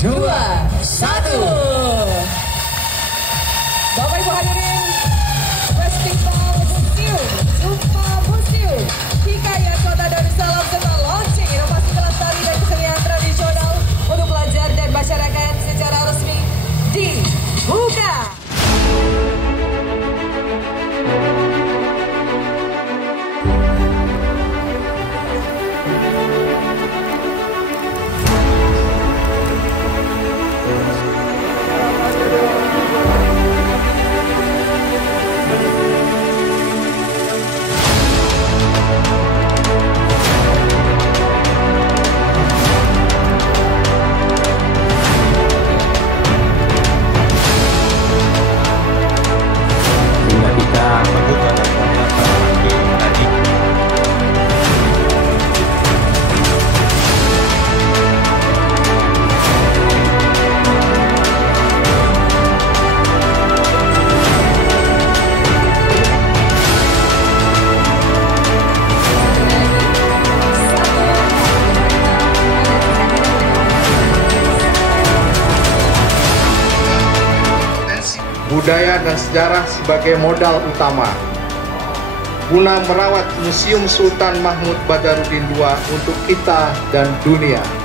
1. Bapak Ibu hadirin, Festival Museum Sumpah Museum Hikayat Kota Darussalam serta launching inovasi kelas tari dan kesenian tradisional untuk pelajar dan masyarakat secara resmi dibuka. Budaya dan sejarah sebagai modal utama guna merawat Museum Sultan Mahmud Badarudin II untuk kita dan dunia.